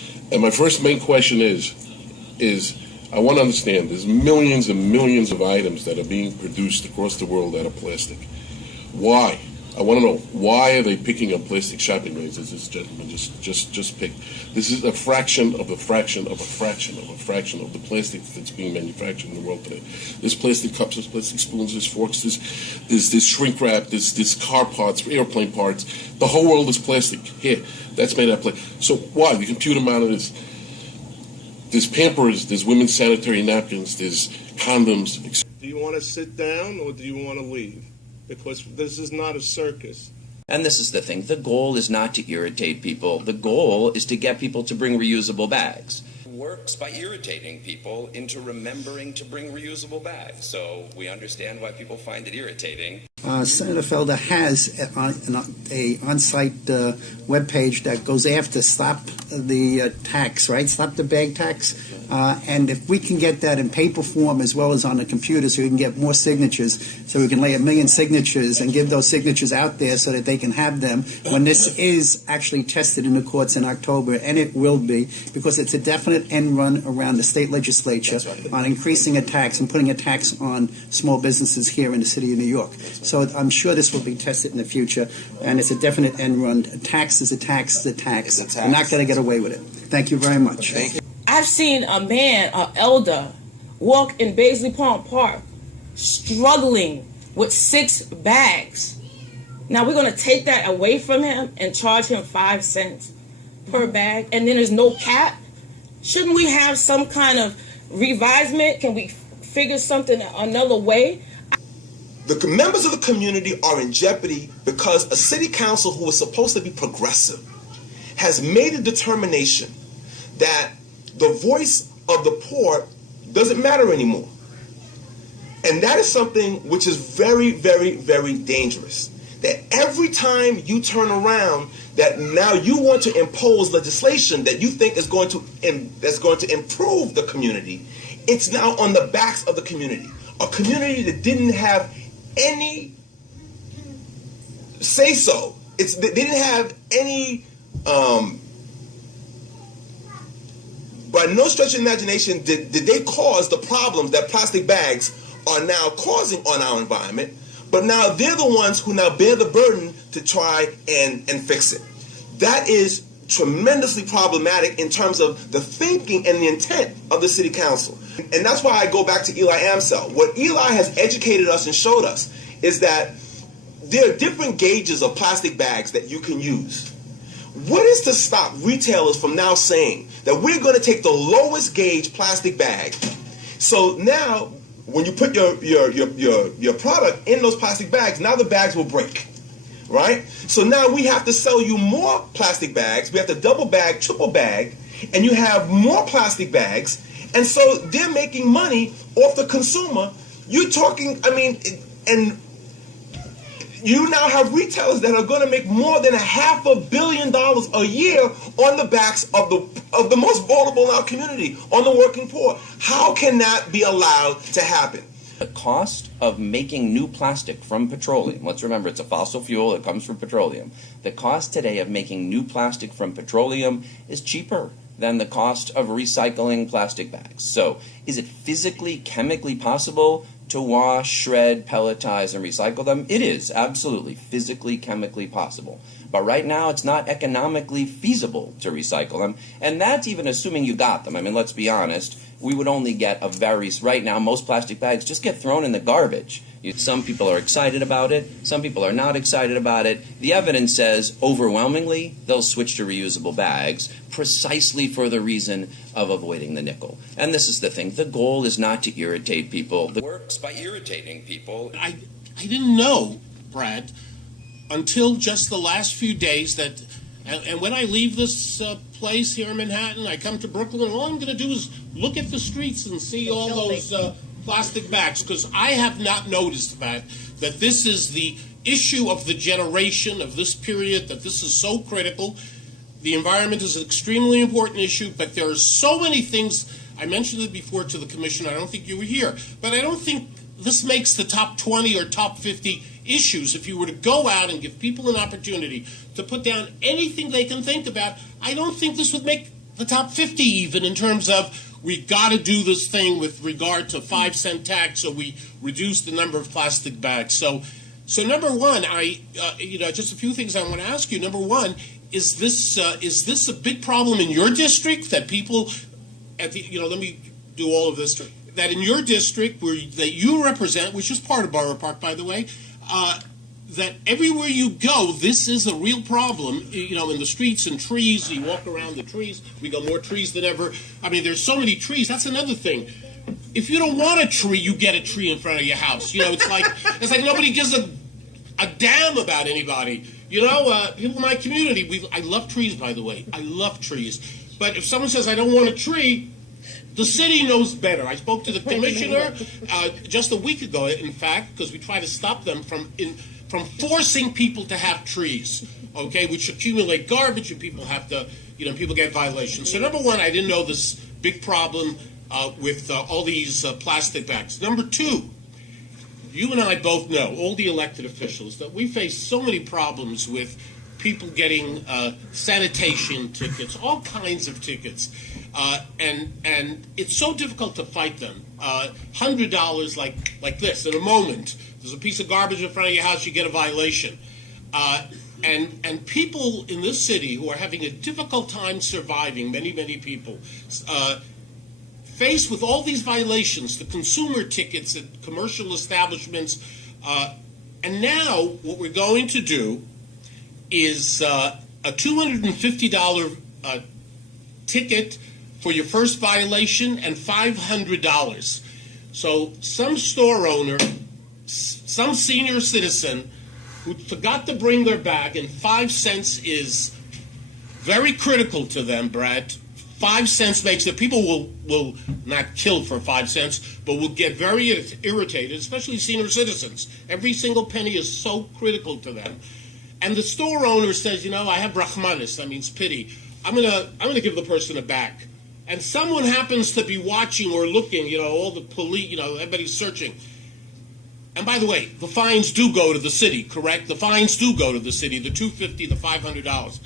And my first main question is I want to understand, there's millions and millions of items that are being produced across the world out of plastic. Why? I want to know, why are they picking up plastic shopping bags, as this gentleman just picked? This is a fraction of a fraction of a fraction of a fraction of the plastic that's being manufactured in the world today. There's plastic cups, there's plastic spoons, there's forks, there's shrink wrap, there's car parts, airplane parts. The whole world is plastic. Here, that's made out of plastic. So why? The computer monitors. There's Pampers, there's women's sanitary napkins, there's condoms. Do you want to sit down or do you want to leave? Because this is not a circus. And this is the thing. The goal is not to irritate people. The goal is to get people to bring reusable bags. It works by irritating people into remembering to bring reusable bags. So we understand why people find it irritating. Senator Felder has a on-site webpage that goes after Stop the Tax, right? Stop the Bag Tax. And if we can get that in paper form as well as on the computer so we can get more signatures, so we can lay 1 million signatures and give those signatures out there so that they can have them when this is actually tested in the courts in October, and it will be, because it's a definite end run around the state legislature on increasing a tax and putting a tax on small businesses here in the city of New York. So I'm sure this will be tested in the future, and it's a definite end run. A tax is a tax is a tax. It's a tax. We're not going to get away with it. Thank you very much. Thank you. I've seen a man, an elder, walk in Baisley Palm Park struggling with 6 bags. Now we're going to take that away from him and charge him 5 cents per bag, and then there's no cap? Shouldn't we have some kind of revisement? Can we figure something another way? The members of the community are in jeopardy because a city council who is supposed to be progressive has made a determination that the voice of the poor doesn't matter anymore. And that is something which is very, very, very dangerous. That every time you turn around, that now you want to impose legislation that you think is going to improve the community, it's now on the backs of the community. A community that didn't have any say-so. They didn't have any, by no stretch of imagination did they cause the problems that plastic bags are now causing on our environment, but now they're the ones who now bear the burden to try and fix it. That is tremendously problematic in terms of the thinking and the intent of the city council. And that's why I go back to Eli Amsel. What Eli has educated us and showed us is that there are different gauges of plastic bags that you can use. What is to stop retailers from now saying that we're going to take the lowest gauge plastic bag? So now, when you put your product in those plastic bags, now the bags will break, right? So now we have to sell you more plastic bags. We have to double bag, triple bag, and you have more plastic bags. And so they're making money off the consumer. You're talking, and you now have retailers that are going to make more than $500 million a year on the backs of the most vulnerable in our community, on the working poor. How can that be allowed to happen? The cost of making new plastic from petroleum, let's remember it's a fossil fuel that comes from petroleum. The cost today of making new plastic from petroleum is cheaper than the cost of recycling plastic bags. So is it physically, chemically possible to wash, shred, pelletize, and recycle them? It is absolutely physically, chemically possible. But right now it's not economically feasible to recycle them, and that's even assuming you got them. I mean, let's be honest, we would only get right now most plastic bags just get thrown in the garbage. Some people are excited about it, some people are not excited about it. The evidence says overwhelmingly they'll switch to reusable bags precisely for the reason of avoiding the nickel. And this is the thing, the goal is not to irritate people. It works by irritating people. I didn't know, Brad, until just the last few days that, and when I leave this place here in Manhattan, I come to Brooklyn, and all I'm going to do is look at the streets and see all those plastic bags, because I have not noticed that this is the issue of the generation of this period, that this is so critical. The environment is an extremely important issue, but there are so many things. I mentioned it before to the commission. I don't think you were here, but I don't think this makes the top 20 or top 50 issues. If you were to go out and give people an opportunity to put down anything they can think about, I don't think this would make the top 50 even in terms of we got to do this thing with regard to 5-cent tax, so we reduce the number of plastic bags. So number one, just a few things I want to ask you. Number one, is this a big problem in your district that people let me do all of this, that in your district that you represent, which is part of Borough Park, by the way, that everywhere you go, this is a real problem, in the streets and trees. You walk around the trees. We got more trees than ever. I mean, there's so many trees. That's another thing. If you don't want a tree, you get a tree in front of your house. It's like nobody gives a damn about anybody. People in my community, I love trees, by the way. I love trees. But if someone says, I don't want a tree, the city knows better. I spoke to the commissioner just a week ago, in fact, because we try to stop them from forcing people to have trees, okay, which accumulate garbage, and people have to, people get violations. So number one, I didn't know this big problem with all these plastic bags. Number two, you and I both know, all the elected officials, that we face so many problems with people getting sanitation tickets, all kinds of tickets, and it's so difficult to fight them. $100 like this in a moment. There's a piece of garbage in front of your house, you get a violation. And people in this city who are having a difficult time surviving, many people, faced with all these violations, the consumer tickets at commercial establishments, and now what we're going to do is a $250 ticket for your first violation and $500. So some store owner, some senior citizen who forgot to bring their bag, and 5 cents is very critical to them, Brad. 5 cents makes it. People will not kill for 5 cents, but will get very irritated, especially senior citizens. Every single penny is so critical to them. And the store owner says, I have Rahmanis, that means pity. I'm gonna give the person a bag. And someone happens to be watching or looking, all the police, everybody's searching. And by the way, the fines do go to the city, correct? The fines do go to the city, the $250, the $500.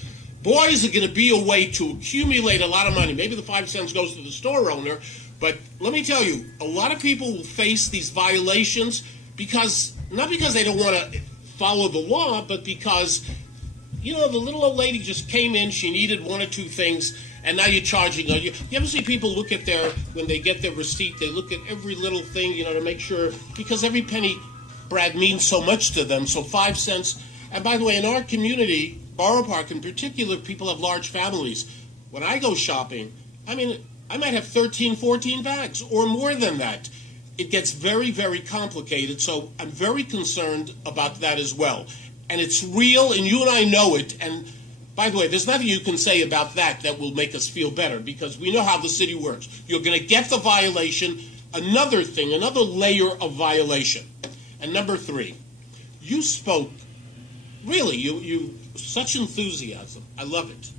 Boy, is it going to be a way to accumulate a lot of money. Maybe the 5 cents goes to the store owner, but let me tell you, a lot of people will face these violations not because they don't want to follow the law, but because, the little old lady just came in, she needed one or two things, and now you're charging her. You ever see people look at when they get their receipt, they look at every little thing, to make sure, because every penny, Brad, means so much to them, so 5 cents. And by the way, in our community, Borough Park in particular, people have large families. When I go shopping, I might have 13, 14 bags or more than that. It gets very, very complicated, so I'm very concerned about that as well. And it's real, and you and I know it. And by the way, there's nothing you can say about that will make us feel better, because we know how the city works. You're going to get the violation, another thing, another layer of violation. And number three, you spoke, really, you such enthusiasm. I love it,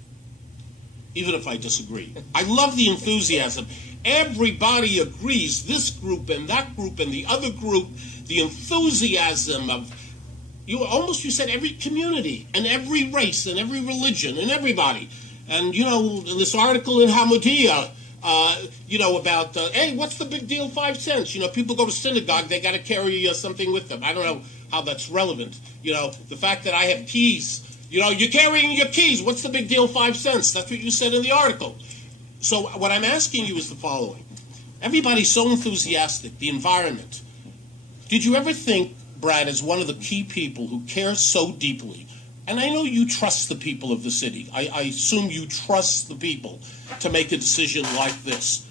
even if I disagree. I love the enthusiasm. Everybody agrees, this group and that group and the other group, the enthusiasm of, you said every community and every race and every religion and everybody. And, this article in Hamodia, about, hey, what's the big deal, 5 cents? People go to synagogue, they got to carry something with them. I don't know how that's relevant. The fact that I have keys, you're carrying your keys. What's the big deal, 5 cents? That's what you said in the article. So what I'm asking you is the following. Everybody's so enthusiastic, the environment. Did you ever think, Brad, as one of the key people who cares so deeply, and I know you trust the people of the city. I assume you trust the people to make a decision like this.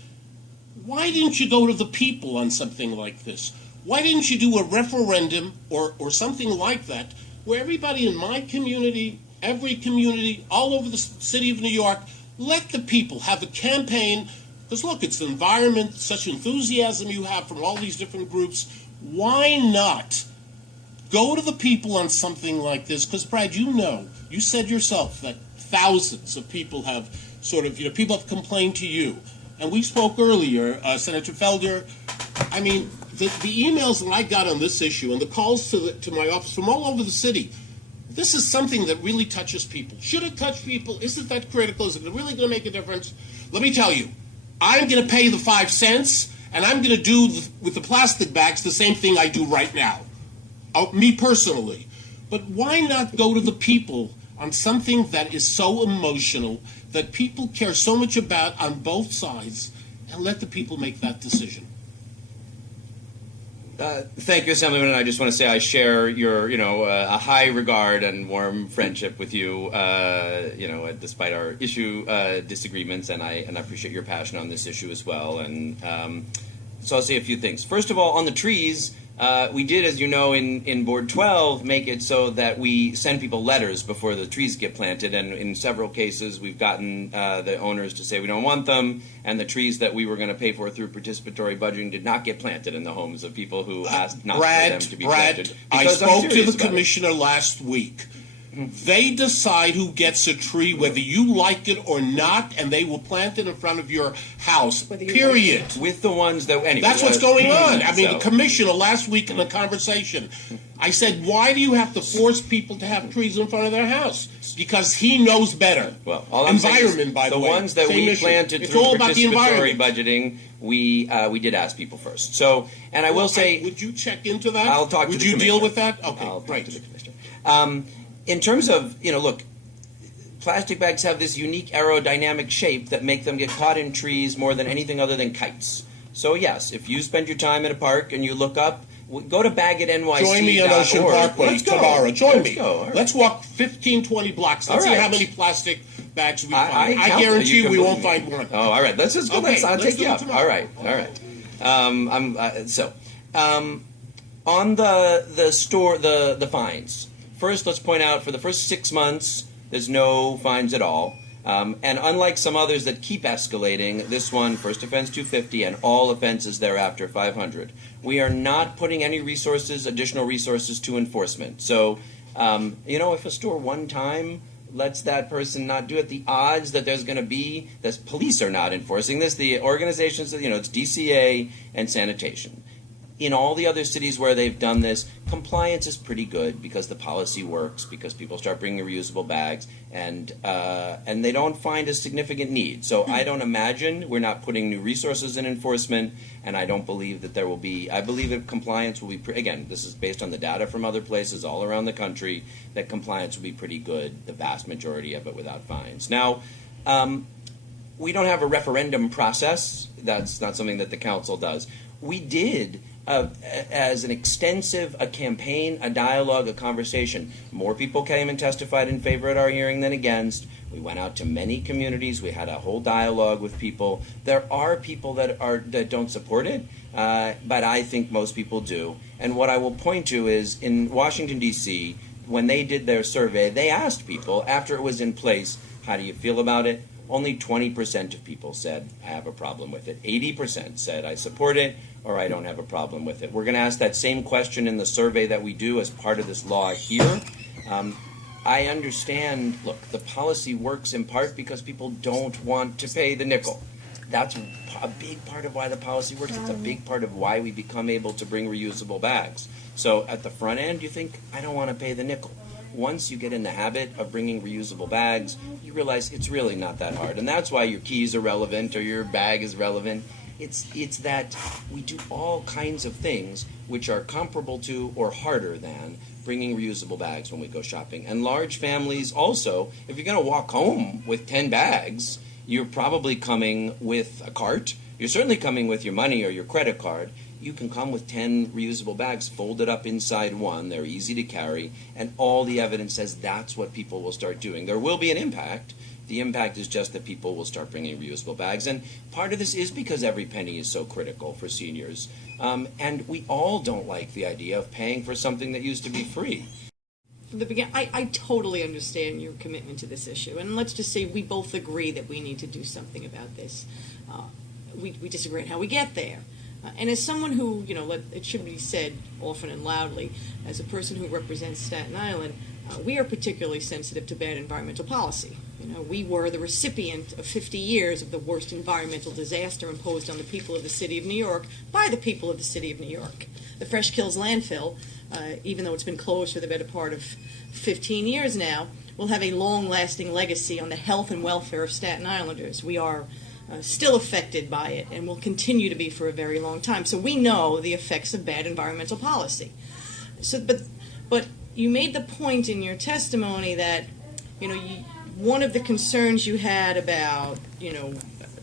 Why didn't you go to the people on something like this? Why didn't you do a referendum or something like that, where everybody in my community, every community, all over the city of New York, let the people have a campaign? Because look, it's the environment, such enthusiasm you have from all these different groups. Why not go to the people on something like this? Because, Brad, you said yourself that thousands of people have people have complained to you. And we spoke earlier, Senator Felder. The emails that I got on this issue and the calls to my office from all over the city, This is something that really touches people. Should it touch people? Is it that critical? Is it really going to make a difference? Let me tell you, I'm going to pay the 5 cents, and I'm going to do with the plastic bags the same thing I do right now. Me personally. But why not go to the people on something that is so emotional, that people care so much about on both sides, and let the people make that decision? Thank you, Assemblyman. And I just want to say I share your, a high regard and warm friendship with you, despite our issue disagreements, and I appreciate your passion on this issue as well. And so I'll say a few things. First of all, on the trees, we did, as you know, in Board 12, make it so that we send people letters before the trees get planted, and in several cases we've gotten the owners to say we don't want them, and the trees that we were going to pay for through participatory budgeting did not get planted in the homes of people who asked not for them to be planted. I spoke to the commissioner last week. They decide who gets a tree, whether you like it or not, and they will plant it in front of your house, period. With the ones that, anyway. That's what's going on. I mean, the commissioner last week in a conversation, I said, why do you have to force people to have trees in front of their house? Because he knows better. Well, all I'm environment, by the way. The ones that we planted through participatory budgeting, we did ask people first. So, and I will say... Would you check into that? I'll talk to the commissioner. Would you deal with that? Okay, I'll talk right. to the commissioner. In terms of, look, plastic bags have this unique aerodynamic shape that make them get caught in trees more than anything other than kites. So yes, if you spend your time at a park and you look up, go to bagatnyc.org. Join me on Ocean Parkway tomorrow. Join me. Right. Let's walk 15, 20 blocks. Let's see how many plastic bags we find. I guarantee you we won't find one. Oh, all right. Let's just go. Okay, I'll take you up. Tomorrow. All right. On the fines. First, let's point out, for the first 6 months, there's no fines at all. And unlike some others that keep escalating, this one, first offense $250, and all offenses thereafter $500. We are not putting any additional resources to enforcement. So, if a store one time lets that person not do it, the odds that there's going to be, the police are not enforcing this, the organizations, it's DCA and sanitation. In all the other cities where they've done this, compliance is pretty good because the policy works, because people start bringing reusable bags, and they don't find a significant need. So I don't imagine, we're not putting new resources in enforcement, and I don't believe that there will be, I believe that compliance will be, again, this is based on the data from other places all around the country, that compliance will be pretty good, the vast majority of it without fines. Now, we don't have a referendum process. That's not something that the council does. We did, as an extensive campaign, a dialogue, a conversation. More people came and testified in favor at our hearing than against. We went out to many communities. We had a whole dialogue with people. There are people that don't support it, but I think most people do. And what I will point to is, in Washington, D.C., when they did their survey, they asked people, after it was in place, how do you feel about it? Only 20% of people said, I have a problem with it. 80% said, I support it, or I don't have a problem with it. We're going to ask that same question in the survey that we do as part of this law here. I understand, look, the policy works in part because people don't want to pay the nickel. That's a big part of why the policy works. It's a big part of why we become able to bring reusable bags. So at the front end, you think, I don't want to pay the nickel. Once you get in the habit of bringing reusable bags, you realize it's really not that hard. And that's why your keys are relevant or your bag is relevant. It's that we do all kinds of things which are comparable to or harder than bringing reusable bags when we go shopping. And large families also, if you're going to walk home with 10 bags, you're probably coming with a cart. You're certainly coming with your money or your credit card. You can come with 10 reusable bags folded up inside one. They're easy to carry, and all the evidence says that's what people will start doing. There will be an impact. The impact is just that people will start bringing reusable bags, and part of this is because every penny is so critical for seniors. And we all don't like the idea of paying for something that used to be free. From the beginning, I totally understand your commitment to this issue, and let's just say we both agree that we need to do something about this. We disagree on how we get there. And as someone who, it should be said often and loudly, as a person who represents Staten Island, we are particularly sensitive to bad environmental policy. We were the recipient of 50 years of the worst environmental disaster imposed on the people of the city of New York by the people of the city of New York. The Fresh Kills landfill even though it's been closed for the better part of 15 years now, will have a long-lasting legacy on the health and welfare of Staten Islanders. We are still affected by it and will continue to be for a very long time. So we know the effects of bad environmental policy. So, but you made the point in your testimony that, one of the concerns you had about,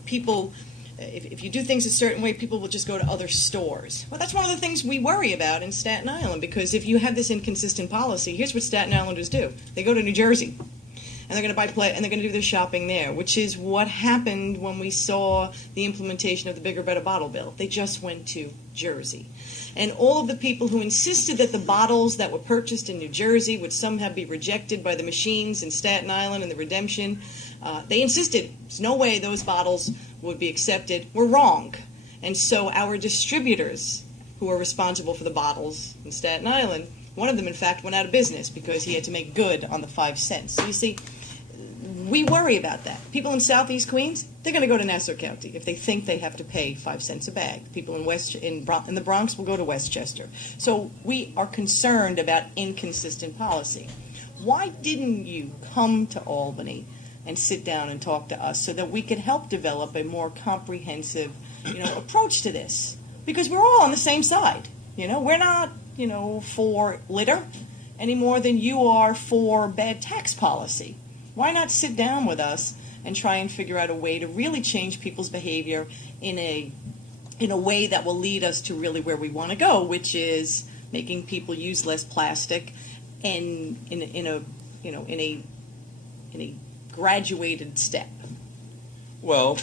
people, if you do things a certain way, people will just go to other stores. Well, that's one of the things we worry about in Staten Island, because if you have this inconsistent policy, here's what Staten Islanders do. They go to New Jersey, and they're going to and they're going to do their shopping there, which is what happened when we saw the implementation of the bigger, better bottle bill. They just went to Jersey. And all of the people who insisted that the bottles that were purchased in New Jersey would somehow be rejected by the machines in Staten Island and the redemption, they insisted there's no way those bottles would be accepted. We're wrong. And so our distributors, who are responsible for the bottles in Staten Island, one of them, in fact, went out of business because he had to make good on the 5 cents. So you see, we worry about that. People in Southeast Queens, they're going to go to Nassau County if they think they have to pay 5 cents a bag. People in the Bronx will go to Westchester. So we are concerned about inconsistent policy. Why didn't you come to Albany and sit down and talk to us so that we could help develop a more comprehensive, approach to this? Because we're all on the same side. We're not, for litter any more than you are for bad tax policy. Why not sit down with us and try and figure out a way to really change people's behavior in a way that will lead us to really where we want to go, which is making people use less plastic and in a graduated step. Well,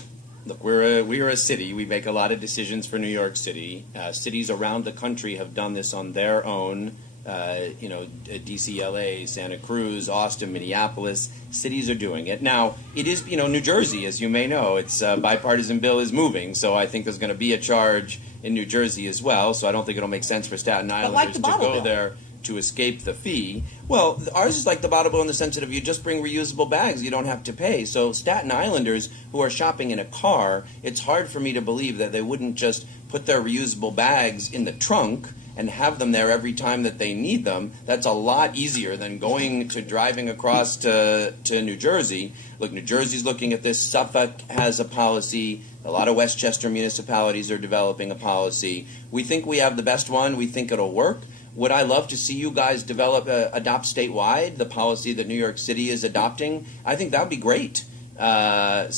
look, we're a city. We make a lot of decisions for New York City. Cities around the country have done this on their own. DCLA, Santa Cruz, Austin, Minneapolis, cities are doing it. Now, it is, New Jersey, as you may know, its bipartisan bill is moving, so I think there's going to be a charge in New Jersey as well, so I don't think it'll make sense for Staten Islanders to go there to escape the fee. Well, ours is like the bottle bill in the sense that if you just bring reusable bags, you don't have to pay. So Staten Islanders who are shopping in a car, it's hard for me to believe that they wouldn't just put their reusable bags in the trunk and have them there every time that they need them. That's a lot easier than driving across to New Jersey. Look, New Jersey's looking at this. Suffolk has a policy. A lot of Westchester municipalities are developing a policy. We think we have the best one. We think it'll work. Would I love to see you guys adopt statewide the policy that New York City is adopting? I think that would be great. But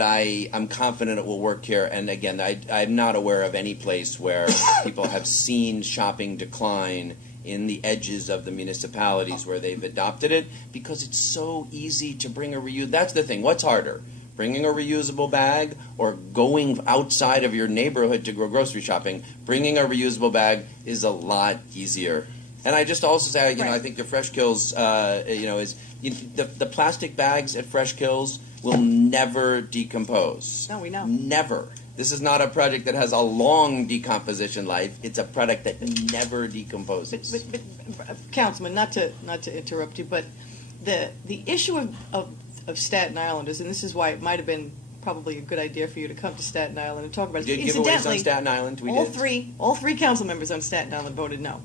I'm confident it will work here. And again, I'm not aware of any place where people have seen shopping decline in the edges of the municipalities where they've adopted it, because it's so easy to bring a reuse. That's the thing. What's harder? Bringing a reusable bag or going outside of your neighborhood to go grocery shopping? Bringing a reusable bag is a lot easier. And I just also say, I think the Fresh Kills, the plastic bags at Fresh Kills will never decompose. No, we know. Never. This is not a product that has a long decomposition life. It's a product that never decomposes. But Councilman, not to interrupt you, but the issue of Staten Islanders, and this is why it might have been probably a good idea for you to come to Staten Island and talk about it. Did giveaways on Staten Island? All three council members on Staten Island voted no.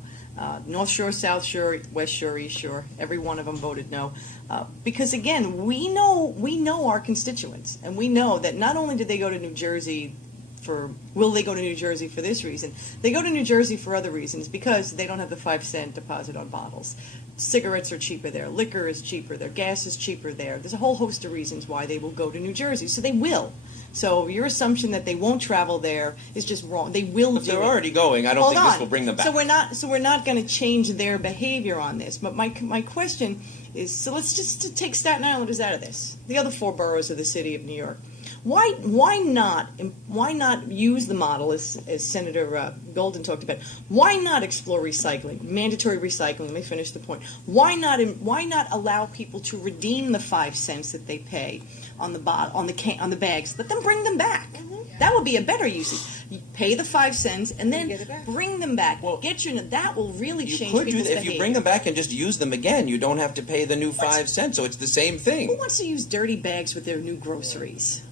North Shore, South Shore, West Shore, East Shore, every one of them voted no. Because again, we know our constituents, and we know that not only did they go to New Jersey will they go to New Jersey for this reason? They go to New Jersey for other reasons, because they don't have the 5 cent deposit on bottles. Cigarettes are cheaper there, liquor is cheaper there, gas is cheaper there. There's a whole host of reasons why they will go to New Jersey. So they will. So your assumption that they won't travel there is just wrong. They will. If they're already going, I don't think this will bring them back. So we're not going to change their behavior on this. But my question is, so let's just take Staten Islanders out of this. The other 4 boroughs of the city of New York. Why not use the model as Senator Golden talked about? Why not explore recycling, mandatory recycling? Let me finish the point. Why not allow people to redeem the 5 cents that they pay on the bags? Let them bring them back. That would be a better usage. You pay the 5 cents and then bring them back. Well, that will really change people's behavior. If you bring them back and just use them again, you don't have to pay the new 5 cents. So it's the same thing. Who wants to use dirty bags with their new groceries?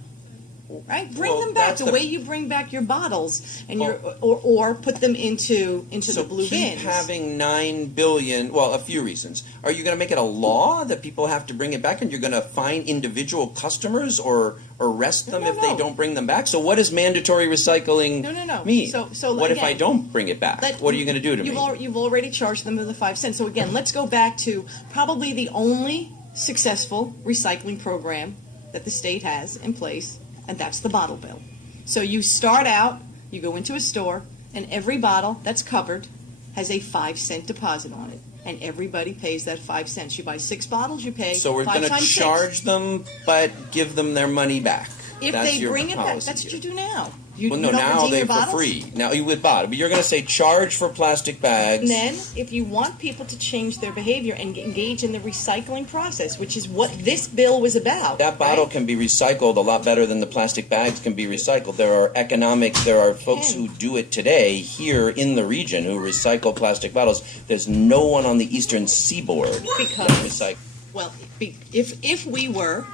Right, bring Well, them back that's the the- way you bring back your bottles, and Well- or put them into So the blue keep bins. having 9 billion. Well, a few reasons. Are you going to make it a law that people have to bring it back, and you're going to fine individual customers or arrest them No, if they no. don't bring them back? So what does mandatory recycling No. mean? So what if I again, don't bring it back? Let- What are you going to do to me? You've already charged them the 5 cents. So again, let's go back to probably the only successful recycling program that the state has in place, and that's the bottle bill. So you start out, you go into a store, and every bottle that's covered has a 5-cent deposit on it, and everybody pays that 5 cents. You buy 6 bottles, you pay. So we're 5 going to times 6. charge them, but give them their money back. If That's they your bring it back, policy that's what here. you do now. You, Well, you no, don't now redeem they're your for bottles? free. Now you with bottle, but you're going to say charge for plastic bags. And then, if you want people to change their behavior and engage in the recycling process, which is what this bill was about. That bottle right? can be recycled a lot better than the plastic bags can be recycled. There are folks who do it today here in the region who recycle plastic bottles. There's no one on the eastern seaboard that recycles. Well, if we were,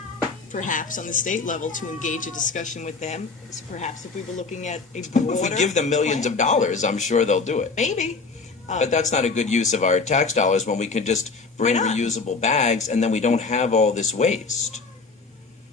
perhaps on the state level, to engage a discussion with them, perhaps if we were looking at a broader... If we give them millions of dollars, I'm sure they'll do it. Maybe. But that's not a good use of our tax dollars when we can just bring Why not? reusable bags and then we don't have all this waste.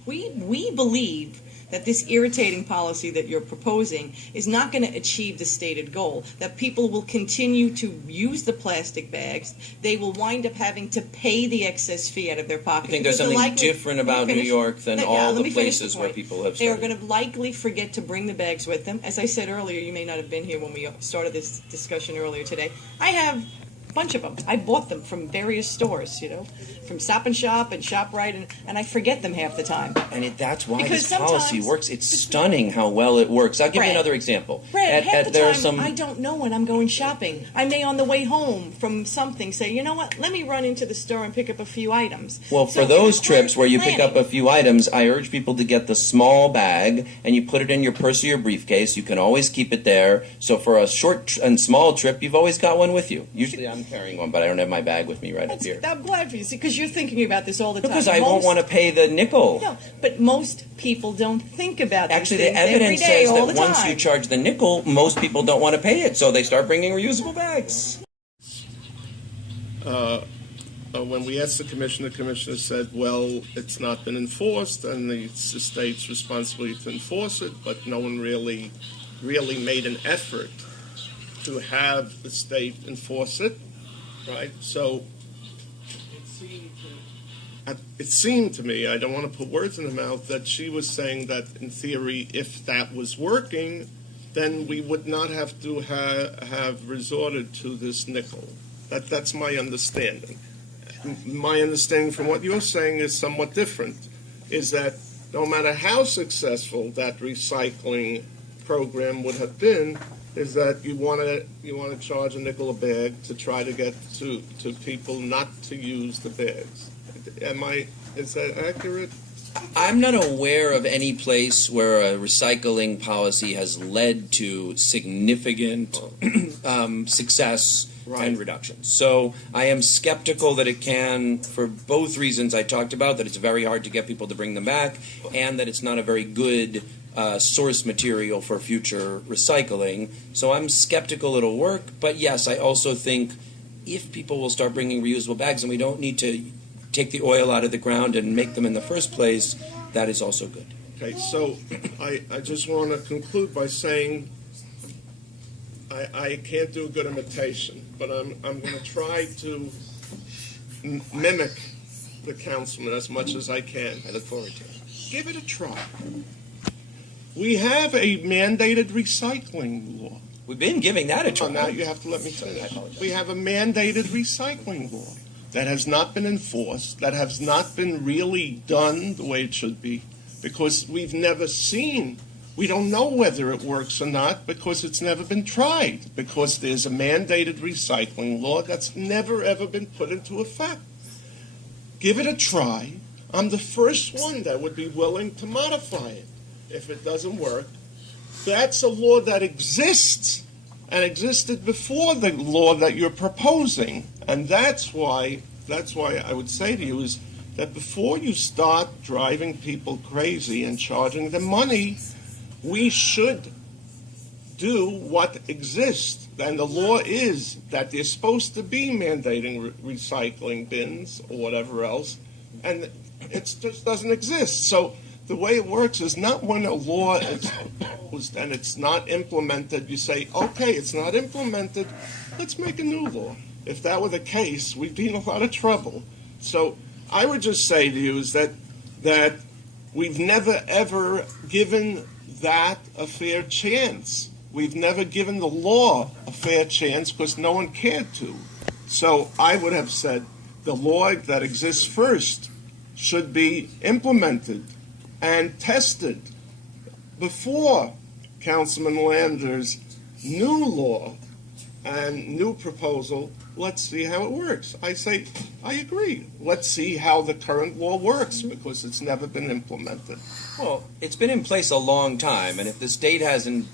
We believe that this irritating policy that you're proposing is not going to achieve the stated goal, that people will continue to use the plastic bags. They will wind up having to pay the excess fee out of their pocket. I think there's because something different about New York than all the places where people have They are studied. going to likely forget to bring the bags with them. As I said earlier, you may not have been here when we started this discussion earlier today. I have a bunch of them. I bought them from various stores, from Stop and Shop and ShopRite, and I forget them half the time. And that's why Because this policy sometimes- works. It's stunning how well it works. I'll give you Brad, another example. Brad, half the there are time some I don't know when I'm going shopping. I may on the way home from something say, you know what, let me run into the store and pick up a few items. Well, So for those it trips where you requires pick up a few items, I urge people to get the small bag and you put it in your purse or your briefcase. You can always keep it there. So for a short and small trip, you've always got one with you. Usually I'm carrying one, but I don't have my bag with me right up here. I'm glad for you, because you're thinking about this all the time. Because I won't want to pay the nickel. No, but most people don't think about these Actually, the things every evidence day, says all that the once time. you charge the nickel, most people don't want to pay it, so they start bringing reusable bags. When we asked the commissioner said, well, it's not been enforced, and it's the state's responsibility to enforce it, but no one really made an effort to have the state enforce it, right? So it seemed to me, I don't want to put words in her mouth, that she was saying that in theory, if that was working, then we would not have to have resorted to this nickel. That's my understanding. My understanding from what you're saying is somewhat different, is that no matter how successful that recycling program would have been, is that you want to charge a nickel a bag to try to get to people not to use the bags. Is that accurate? I'm not aware of any place where a recycling policy has led to significant success and reduction. So I am skeptical that it can, for both reasons I talked about, that it's very hard to get people to bring them back, and that it's not a very good source material for future recycling. So I'm skeptical it'll work, but yes, I also think if people will start bringing reusable bags and we don't need to take the oil out of the ground and make them in the first place, that is also good. Okay, so I just want to conclude by saying I can't do a good imitation, but I'm going to try to mimic the councilman as much as I can. I look forward to it. Give it a try. We have a mandated recycling law. We've been giving that a try. Now you have to let me finish. I apologize. We have a mandated recycling law that has not been enforced, that has not been really done the way it should be, because we've never seen, we don't know whether it works or not, because it's never been tried, because there's a mandated recycling law that's never ever been put into effect. Give it a try. I'm the first one that would be willing to modify it if it doesn't work. That's a law that exists and existed before the law that you're proposing. And that's why I would say to you is that before you start driving people crazy and charging them money, we should do what exists. And the law is that they're supposed to be mandating recycling bins or whatever else, and it just doesn't exist. So the way it works is not when a law is proposed and it's not implemented, you say, okay, it's not implemented, let's make a new law. If that were the case, we'd be in a lot of trouble. So I would just say to you is that we've never, ever given that a fair chance. We've never given the law a fair chance because no one cared to. So I would have said the law that exists first should be implemented and tested before Councilman Lander's new law and new proposal. Let's see how it works. I say, I agree. Let's see how the current law works because it's never been implemented. Well, it's been in place a long time, and if the state hasn't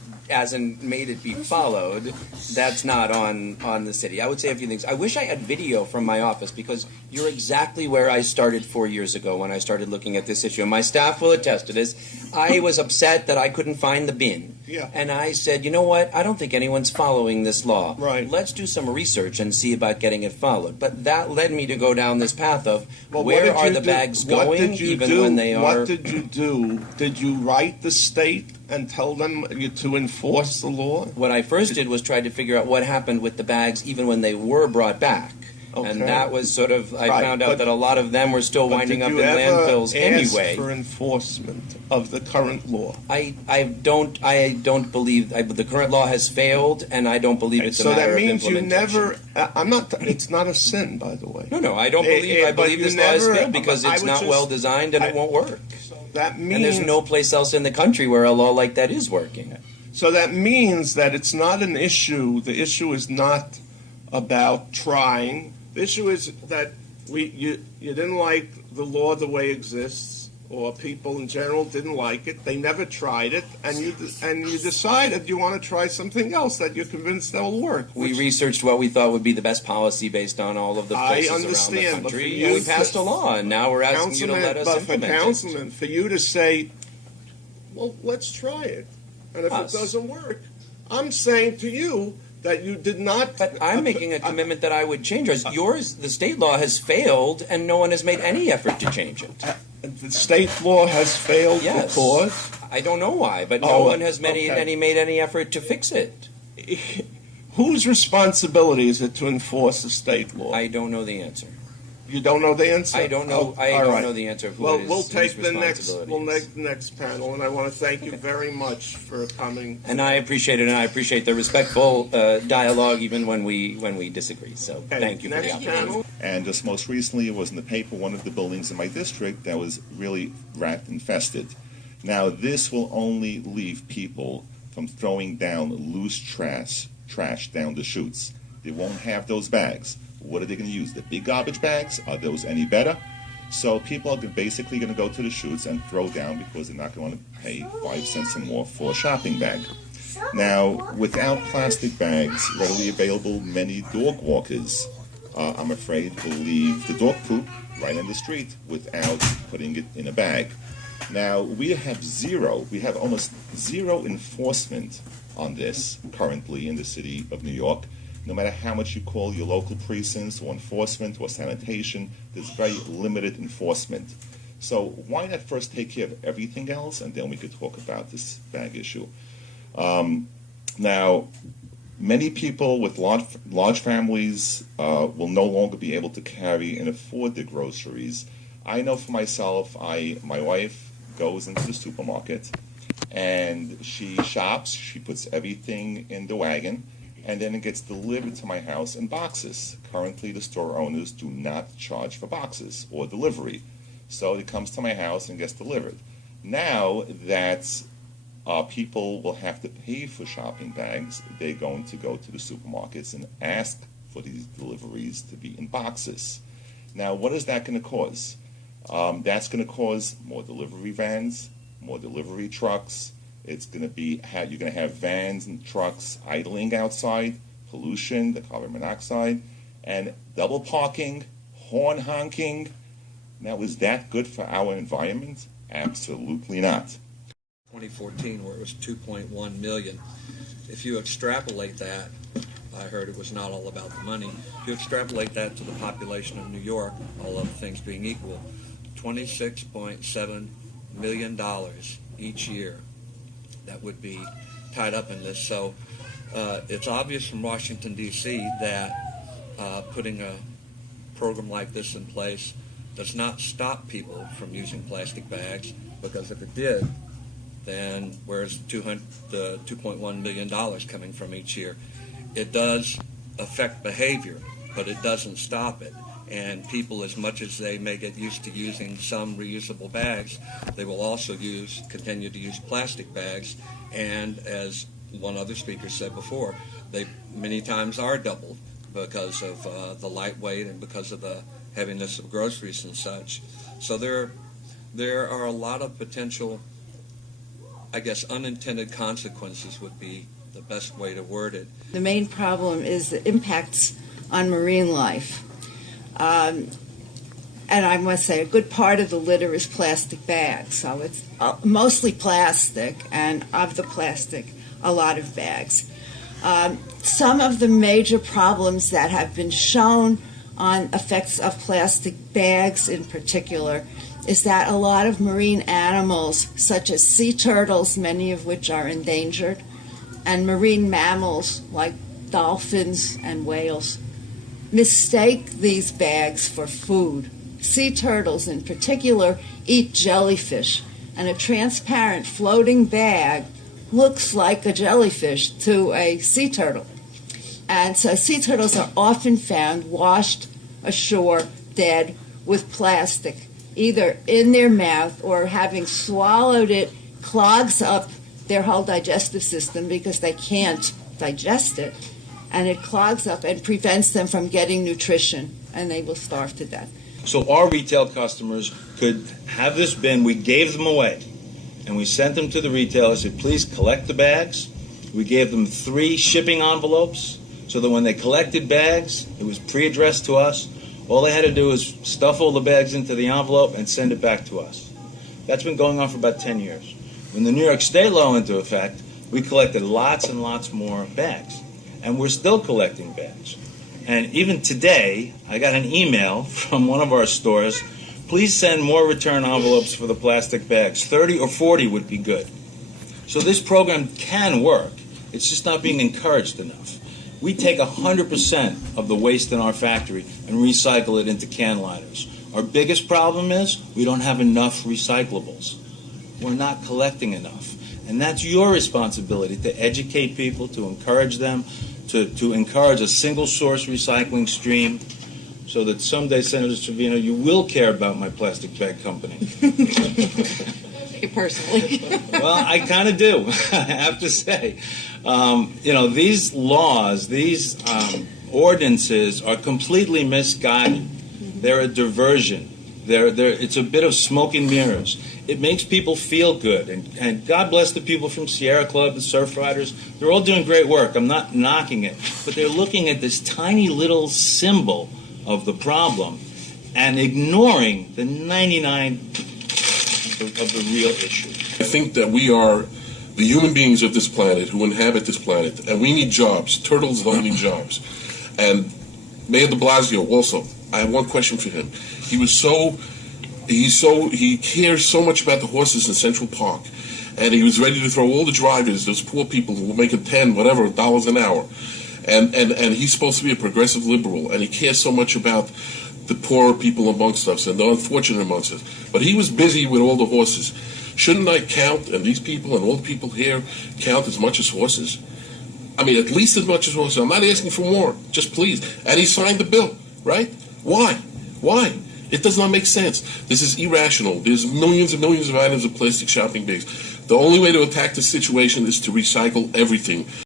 made it be followed, that's not on the city. I would say a few things. I wish I had video from my office because you're exactly where I started 4 years ago when I started looking at this issue. And my staff will attest to this. I was upset that I couldn't find the bin. Yeah. And I said, you know what? I don't think anyone's following this law. Right. Let's do some research and see about getting it followed. But that led me to go down this path of Well, where what are did the you do? bags What going, did you even do? when they are... What did you do? Did you write the state and tell them to enforce the law? What I first did was try to figure out what happened with the bags even when they were brought back. Okay. And that was sort of, I Right, found out but- that a lot of them were still winding up in Did you ever landfills ask anyway. for enforcement of the current law? I don't believe, the current law has failed, and I don't believe it's a So matter that of means you implementation. never. I'm not. It's not a sin, by the way. No, I don't believe, I but believe you this law has never- failed because I it's would not just- well designed and it won't work. So that means. And there's no place else in the country where a law like that is working. So that means that it's not an issue. The issue is not about trying. The issue is that you didn't like the law the way it exists, or people in general didn't like it. They never tried it, and you decided you want to try something else that you're convinced that will work. We which- researched what we thought would be the best policy based on all of the I places around the understand, but for country, you and we to- passed a law, and now we're asking you to let us but for implement it. Councilman, for you to say, well, let's try it, and if Us. it doesn't work, I'm saying to you that you did not. But I'm making a commitment that I would change ours. Yours, the state law has failed, and no one has made any effort to change it. The state law has failed Yes. because I don't know why, but no Oh, one has made any effort to fix it. whose responsibility is it to enforce the state law? I don't know the answer. You don't know the answer? I don't know. Oh, I all don't right. know the answer of who Well, it is, we'll whose take the next. responsibility We'll it is. take the next panel, and I want to thank you very much for coming. And I appreciate it, and I appreciate the respectful dialogue, even when we disagree. So Okay, thank you for the next opportunity. panel. And just most recently, it was in the paper, one of the buildings in my district that was really rat infested. Now, this will only leave people from throwing down loose trash down the chutes. They won't have those bags. What are they going to use? The big garbage bags? Are those any better? So people are basically going to go to the chutes and throw down because they're not going to want to pay 5 cents or more for a shopping bag. Now, without plastic bags readily available, many dog walkers, I'm afraid, will leave the dog poop right on the street without putting it in a bag. Now, we have almost zero enforcement on this currently in the city of New York. No matter how much you call your local precincts or enforcement or sanitation, there's very limited enforcement. So why not first take care of everything else, and then we could talk about this bag issue. Now, many people with large families will no longer be able to carry and afford their groceries. I know for myself, my wife goes into the supermarket and she shops, she puts everything in the wagon, and then it gets delivered to my house in boxes. Currently, the store owners do not charge for boxes or delivery. So it comes to my house and gets delivered. Now that people will have to pay for shopping bags, they're going to go to the supermarkets and ask for these deliveries to be in boxes. Now, what is that going to cause? That's going to cause more delivery vans, more delivery trucks. It's going to be you're going to have vans and trucks idling outside, pollution, the carbon monoxide, and double parking, horn honking, Now, is that good for our environment? Absolutely not. 2014, where it was 2.1 million. If you extrapolate that, I heard it was not all about the money. If you extrapolate that to the population of New York, all other things being equal, $26.7 million each year that would be tied up in this. So it's obvious from Washington, D.C. that putting a program like this in place does not stop people from using plastic bags, because if it did, then where's the $2.1 million coming from each year? It does affect behavior, but it doesn't stop it. And people, as much as they may get used to using some reusable bags, they will also continue to use plastic bags. And as one other speaker said before, they many times are doubled because of the lightweight and because of the heaviness of groceries and such. So there are a lot of potential, I guess, unintended consequences would be the best way to word it. The main problem is the impacts on marine life. And I must say, a good part of the litter is plastic bags. So it's mostly plastic, and of the plastic, a lot of bags. Some of the major problems that have been shown on effects of plastic bags in particular is that a lot of marine animals, such as sea turtles, many of which are endangered, and marine mammals like dolphins and whales, mistake these bags for food. Sea turtles in particular eat jellyfish, and a transparent floating bag looks like a jellyfish to a sea turtle. And so sea turtles are often found washed ashore dead with plastic, either in their mouth or having swallowed it, clogs up their whole digestive system because they can't digest it, and it clogs up and prevents them from getting nutrition, and they will starve to death. So our retail customers could have this bin, we gave them away, and we sent them to the retailer, said, please collect the bags. We gave them 3 shipping envelopes, so that when they collected bags, it was pre-addressed to us. All they had to do was stuff all the bags into the envelope and send it back to us. That's been going on for about 10 years. When the New York State law went into effect, we collected lots and lots more bags. And we're still collecting bags. And even today, I got an email from one of our stores, please send more return envelopes for the plastic bags. 30 or 40 would be good. So this program can work. It's just not being encouraged enough. We take 100% of the waste in our factory and recycle it into can liners. Our biggest problem is we don't have enough recyclables. We're not collecting enough. And that's your responsibility, to educate people, to encourage them, to encourage a single source recycling stream, so that someday, Senator Trevino, you will care about my plastic bag company. Personally. Well, I kind of do, I have to say. These laws, these ordinances are completely misguided. They're a diversion. It's a bit of smoke and mirrors. It makes people feel good. And God bless the people from Sierra Club and Surf Riders. They're all doing great work. I'm not knocking it. But they're looking at this tiny little symbol of the problem and ignoring the 99 of the real issue. I think that we are the human beings of this planet who inhabit this planet, and we need jobs. Turtles don't need jobs. And Mayor de Blasio also, I have one question for him. He cares so much about the horses in Central Park, and he was ready to throw all the drivers, those poor people who were making $10 an hour, and he's supposed to be a progressive liberal, and he cares so much about the poorer people amongst us and the unfortunate amongst us. But he was busy with all the horses. Shouldn't I count, and these people and all the people here count as much as horses? I mean, at least as much as horses. I'm not asking for more. Just please. And he signed the bill, right? Why? Why? It does not make sense. This is irrational. There's millions and millions of items of plastic shopping bags. The only way to attack this situation is to recycle everything.